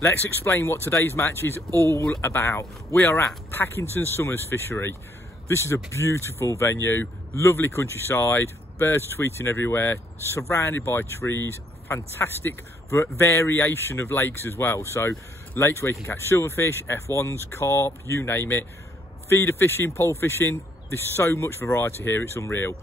let's explain what today's match is all about. We are at Packington Summers Fishery. This is a beautiful venue, lovely countryside, birds tweeting everywhere, surrounded by trees, fantastic variation of lakes as well. So lakes where you can catch silverfish, F1s, carp, you name it. Feeder fishing, pole fishing, there's so much variety here, it's unreal.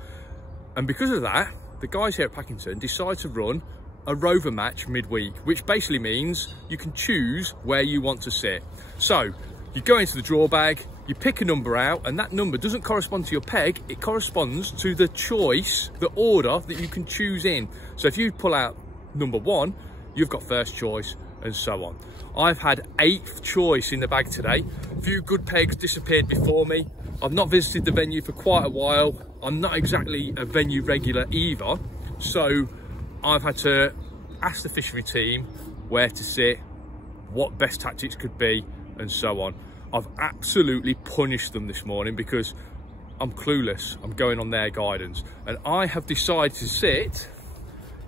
And because of that, the guys here at Packington decide to run a Rover match midweek, which basically means you can choose where you want to sit. So you go into the draw bag, you pick a number out, and that number doesn't correspond to your peg, it corresponds to the choice, the order that you can choose in. So if you pull out number 1, you've got first choice, and so on. I've had 8th choice in the bag today. A few good pegs disappeared before me. I've not visited the venue for quite a while. I'm not exactly a venue regular either. So I've had to ask the fishery team where to sit, what best tactics could be, and so on. I've absolutely punished them this morning because I'm clueless. I'm going on their guidance. And I have decided to sit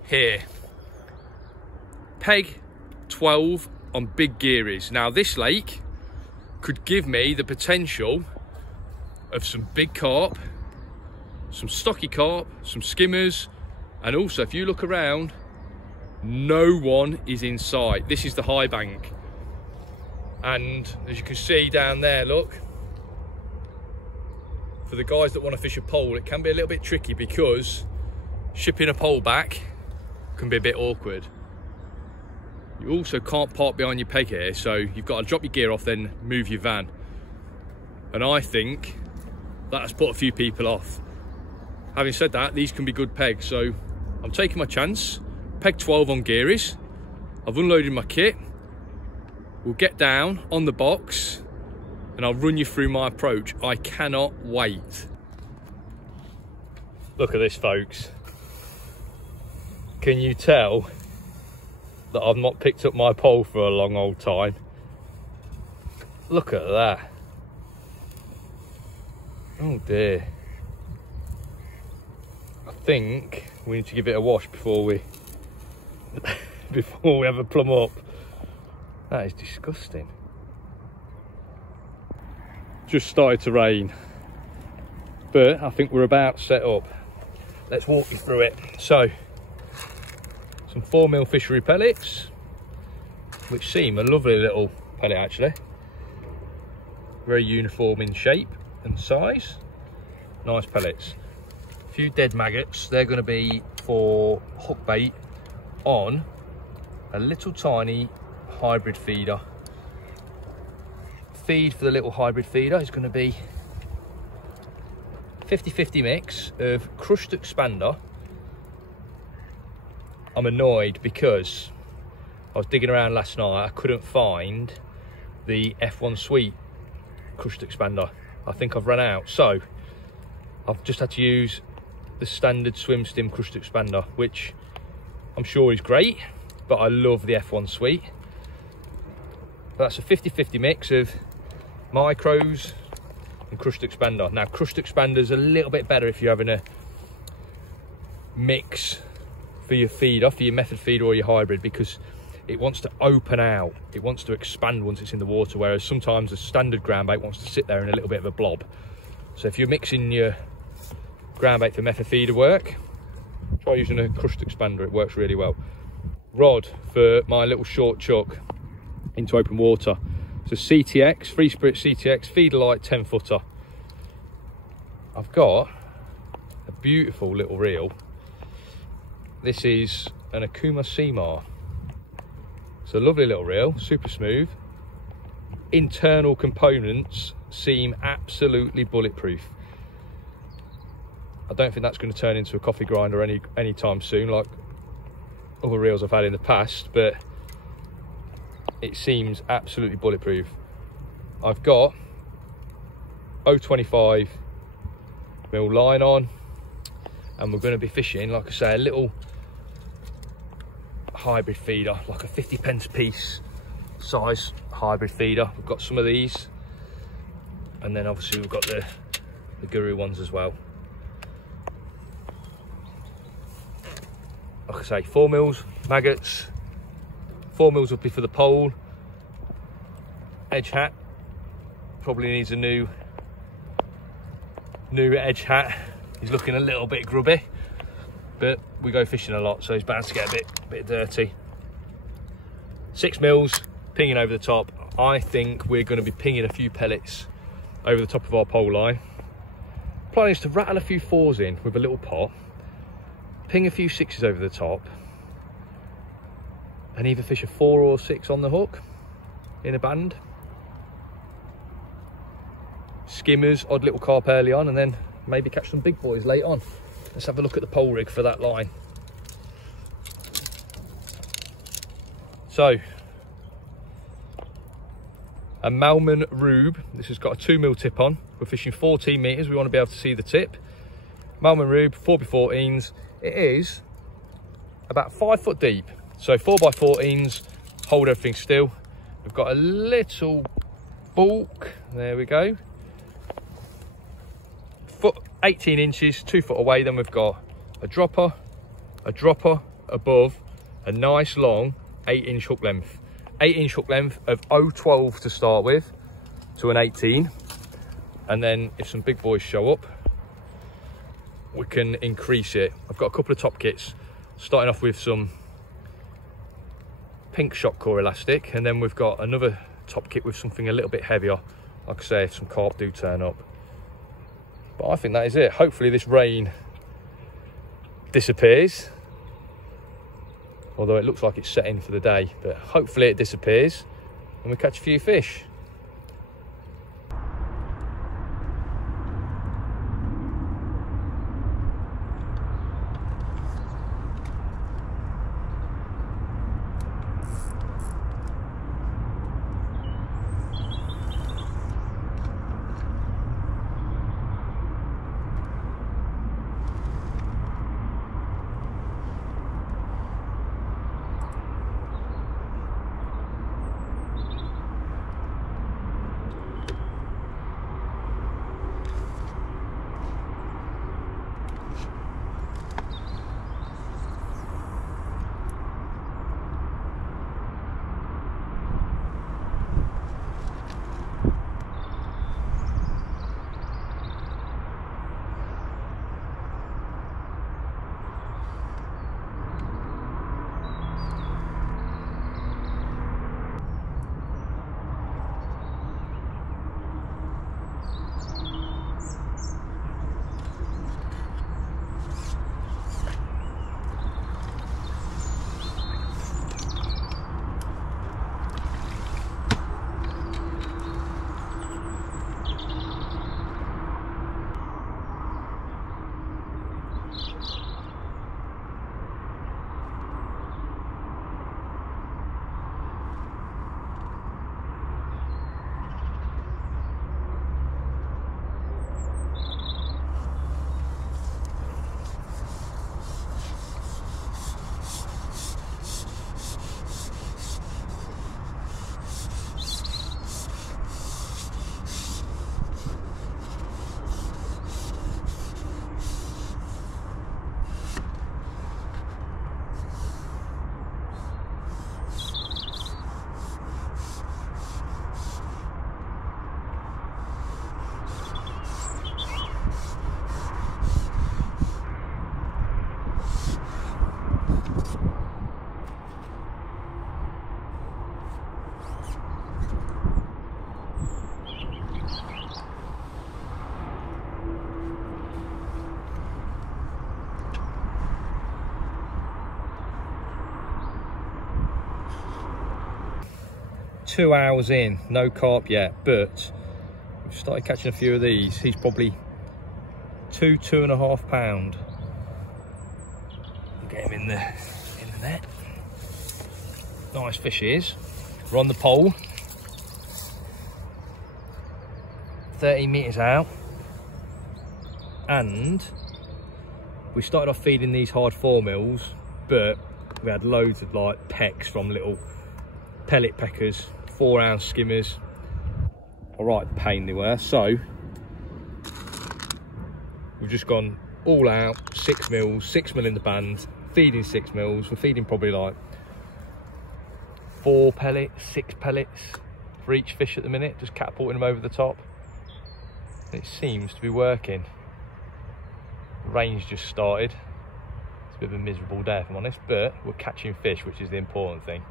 here. Peg 12 on big gearies. Now this lake could give me the potential of some big carp, some stocky carp, some skimmers, and also if you look around, no one is in sight. This is the high bank, and as you can see down there, look, for the guys that want to fish a pole, it can be a little bit tricky because shipping a pole back can be a bit awkward. You also can't park behind your peg here, so you've got to drop your gear off, then move your van. And I think that has put a few people off. Having said that, these can be good pegs, so I'm taking my chance. Peg 12 on gearies. I've unloaded my kit. We'll get down on the box and I'll run you through my approach. I cannot wait. Look at this, folks. Can you tell that I've not picked up my pole for a long old time? Look at that. Oh dear. I think we need to give it a wash before we before we have a plumb up. That is disgusting. Just started to rain, but I think we're about set up. Let's walk you through it. So, some 4mm fishery pellets, which seem a lovely little pellet actually. Very uniform in shape and size. Nice pellets. A few dead maggots. They're going to be for hook bait on a little tiny hybrid feeder. Feed for the little hybrid feeder is going to be 50-50 mix of crushed expander. I'm annoyed because I was digging around last night, I couldn't find the F1 Sweet crushed expander. I think I've run out, so I've just had to use the standard swim stim crushed expander, which I'm sure is great, but I love the F1 Sweet. That's a 50-50 mix of micros and crushed expander. Now crushed expander is a little bit better if you're having a mix for your feeder, for your method feeder or your hybrid, because it wants to open out, it wants to expand once it's in the water, whereas sometimes the standard ground bait wants to sit there in a little bit of a blob. So if you're mixing your ground bait for method feeder work, try using a crushed expander, it works really well. Rod for my little short chuck into open water. So CTX, Free Spirit CTX, feeder light 10-footer. I've got a beautiful little reel. This is an Akuma Seamar. It's a lovely little reel, super smooth. Internal components seem absolutely bulletproof. I don't think that's going to turn into a coffee grinder anytime soon, like other reels I've had in the past, but it seems absolutely bulletproof. I've got 0.25mm line on, and we're going to be fishing, like I say, a little hybrid feeder, like a 50p piece size hybrid feeder. We've got some of these, and then obviously we've got the Guru ones as well. Like I say, 4mm maggots, 4mm will be for the pole, edge hat. Probably needs a new edge hat. He's looking a little bit grubby, but we go fishing a lot, so he's bound to get a bit dirty. 6 mils, pinging over the top. I think we're going to be pinging a few pellets over the top of our pole line. Plan is to rattle a few 4s in with a little pot, ping a few 6s over the top, and either fish a 4 or 6 on the hook in a band. Skimmers, odd little carp early on, and then maybe catch some big boys late on. Let's have a look at the pole rig for that line. So, a Malman Rube. This has got a 2 mil tip on. We're fishing 14 meters. We want to be able to see the tip. Malman Rube, 4x14s. It is about 5 foot deep. So 4x14s, hold everything still. We've got a little bulk. There we go. 18 inches, 2 foot away. Then we've got a dropper above, a nice long 8-inch hook length. 8-inch hook length of 0.12 to start with to an 18. And then if some big boys show up, we can increase it. I've got a couple of top kits, starting off with some pink shock core elastic, and then we've got another top kit with something a little bit heavier, like I say, if some carp do turn up. But I think that is it. Hopefully this rain disappears, although it looks like it's setting for the day, but hopefully it disappears and we catch a few fish. Two hours in, no carp yet, but we've started catching a few of these. He's probably 2.5 pound. Get him in the net. Nice fish he is. We're on the pole, 30 meters out, and we started off feeding these hard 4 mils, but we had loads of like pecks from little pellet peckers, 4-ounce skimmers. All right, pain they were. So we've just gone all out, 6 mils, 6 mil in the band, feeding 6 mils. We're feeding probably like 4 pellets, 6 pellets for each fish at the minute, just catapulting them over the top. And it seems to be working. The rain's just started. It's a bit of a miserable day if I'm honest, but we're catching fish, which is the important thing.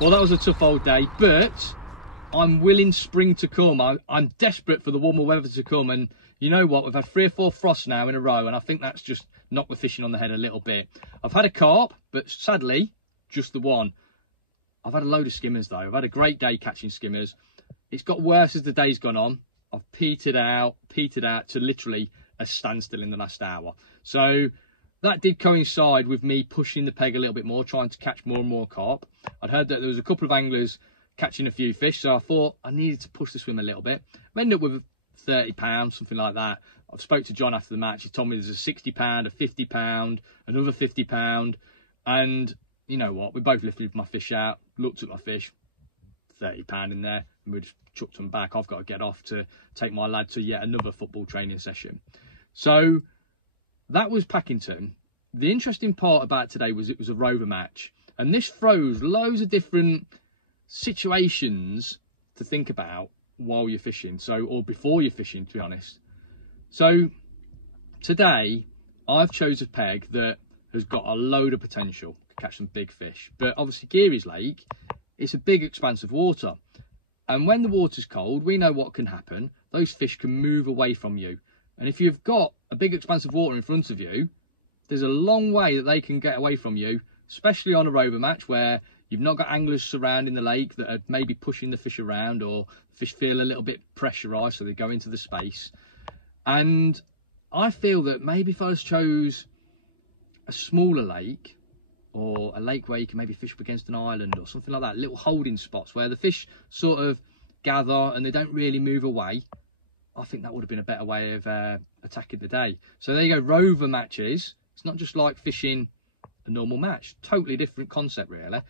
Well, that was a tough old day, but I'm willing spring to come. I'm desperate for the warmer weather to come, and you know what? We've had 3 or 4 frosts now in a row, and I think that's just knocked the fishing on the head a little bit. I've had a carp, but sadly, just the one. I've had a load of skimmers though. I've had a great day catching skimmers. It's got worse as the day's gone on. I've petered out to literally a standstill in the last hour. So that did coincide with me pushing the peg a little bit more, trying to catch more and more carp. I'd heard that there was a couple of anglers catching a few fish, so I thought I needed to push the swim a little bit. I ended up with £30, something like that. I spoke to John after the match. He told me there's a £60, a £50, another £50, and you know what? We both lifted my fish out, looked at my fish, £30 in there, and we just chucked them back. I've got to get off to take my lad to yet another football training session. So that was Packington. The interesting part about today was it was a Rover match, and this throws loads of different situations to think about while you're fishing, or before you're fishing, to be honest. So today I've chose a peg that has got a load of potential to catch some big fish, but obviously Geary's Lake, it's a big expanse of water, and when the water's cold, we know what can happen. Those fish can move away from you, and if you've got a big expanse of water in front of you, there's a long way that they can get away from you, especially on a Rover match where you've not got anglers surrounding the lake that are maybe pushing the fish around, or fish feel a little bit pressurised, so they go into the space. And I feel that maybe if I chose a smaller lake, or a lake where you can maybe fish up against an island or something like that, little holding spots where the fish sort of gather and they don't really move away, I think that would have been a better way of attacking the day. So there you go, Rover matches. It's not just like fishing a normal match, totally different concept really.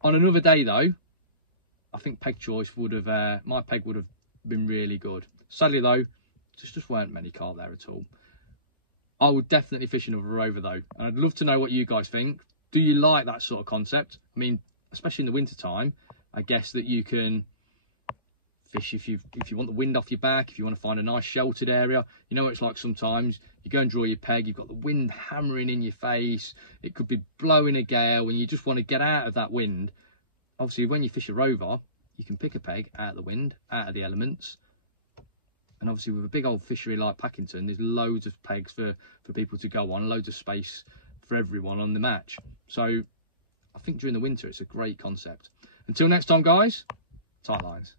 On another day though, I think peg choice would have, my peg would have been really good. Sadly though, just weren't many carp there at all. I would definitely fish another Rover though, and I'd love to know what you guys think. Do you like that sort of concept? I mean, especially in the winter time, I guess that you can fish if you want the wind off your back, if you want to find a nice sheltered area. You know what it's like sometimes, you go and draw your peg, you've got the wind hammering in your face, it could be blowing a gale, and you just want to get out of that wind. Obviously, when you fish a Rover, you can pick a peg out of the wind, out of the elements. And obviously with a big old fishery like Packington, there's loads of pegs for people to go on, loads of space for everyone on the match. So I think during the winter, it's a great concept. Until next time, guys, tight lines.